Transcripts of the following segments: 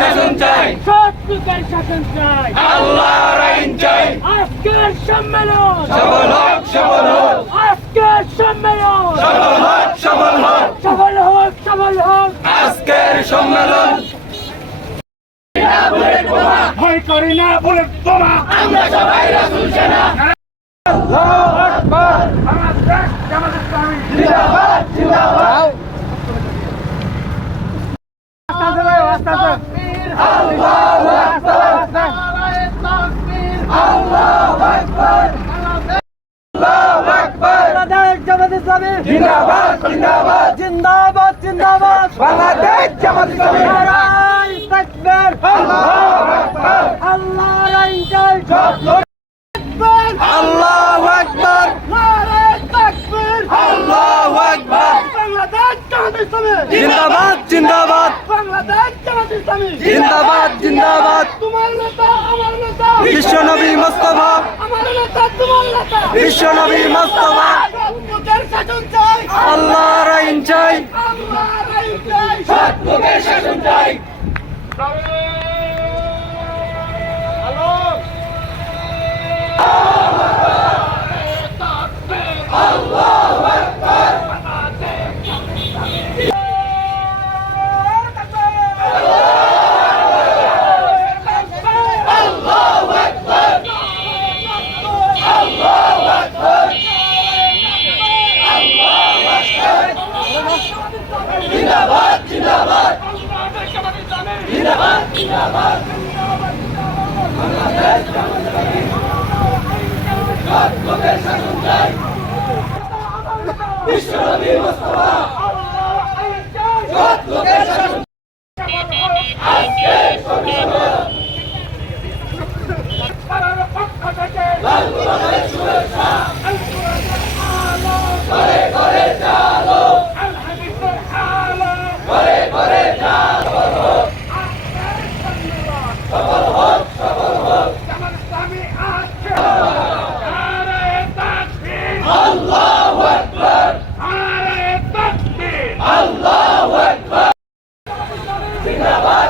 শাসন চাই। সত্যিকার শাসন চাই। আল্লাহর আইন চাই। আজকের সম্মেলন। সবল হোক সবল হোক। আজকের সম্মেলন। সবল হোক সবল হোক। সফল হোক সফল হোক। আজকের সম্মেলন। ভয় করি না বলে বোমা। আমরা সবাই রাসূল সেনা। আল্লাহু আকবার আল্লাহু আকবার আল্লাহু আকবার জামাত ইসলামী জিন্দাবাদ জিন্দাবাদ জিন্দাবাদ জিন্দাবাদ বাংলাদেশ জামাত ইসলামী নারায় তাকবীর আল্লাহু আকবার আল্লাহর আইন চাই সব লোক আল্লাহু আকবার নারায় তাকবীর আল্লাহু আকবার বাংলাদেশ জামাত ইসলামী জিন্দাবাদ জিন্দাবাদ বাংলাদেশ জামাত ইসলামী জিন্দাবাদ জিন্দাবাদ তোমার নেতা আমার নেতা বিশ্বনবী মুস্তাফা আমার নেতা তোমার নেতা বিশ্বনবী মুস্তাফা সত্যের শাসন চাই আল্লাহর আইন চাই। আল্লাহর আইন চাই। সত্যের শাসন চাই। জিন্দাবাদ জিন্দাবাদ জিন্দাবাদ জিন্দাবাদ সত্যের শাসন চাই বিশ্বনবী মুস্তাফা সত্যের শাসন আজকে সম্মেলন লাল গোলাপের শুভেচ্ছা ঘরে ঘরে চালো ঘরে ঘরে চালো সফল হোক সফল হোক আল্লাহু আকবার আল্লাহু আকবার জিন্দাবাদ জিন্দাবাদ বাংলাদেশ জামাত ইসলামী বাংলাদেশ জামাত ইসলামী বিশ্বনবী মুস্তাফা বিশ্বনবী মুস্তাফা বিশ্বনবী মুস্তাফা সত্যে গেছি বারবার সত্যে গেছি বারবার মালি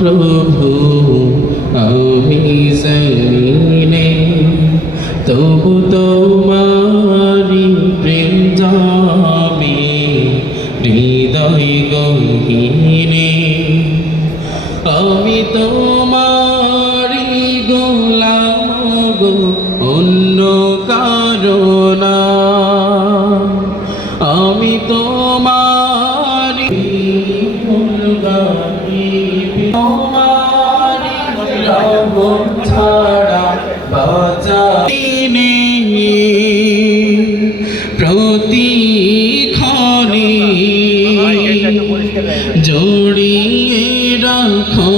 প্রভু আমি জমিনে তবু তোমারি প্রেম যাবে হৃদয় গহীনে। আমি তোমারি গোলাম গো, অন্য কারণা রহম ছাড়া বাঁচাইনি প্রতি ক্ষণে জড়িয়ে রাখো।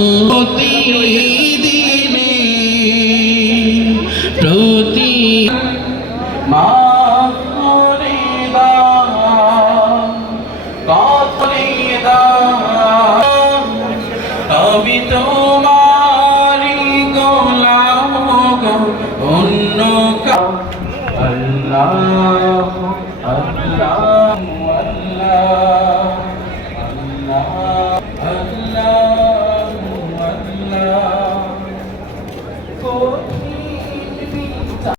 অন্য আল্লাহ আল্লাহ আল্লাহ।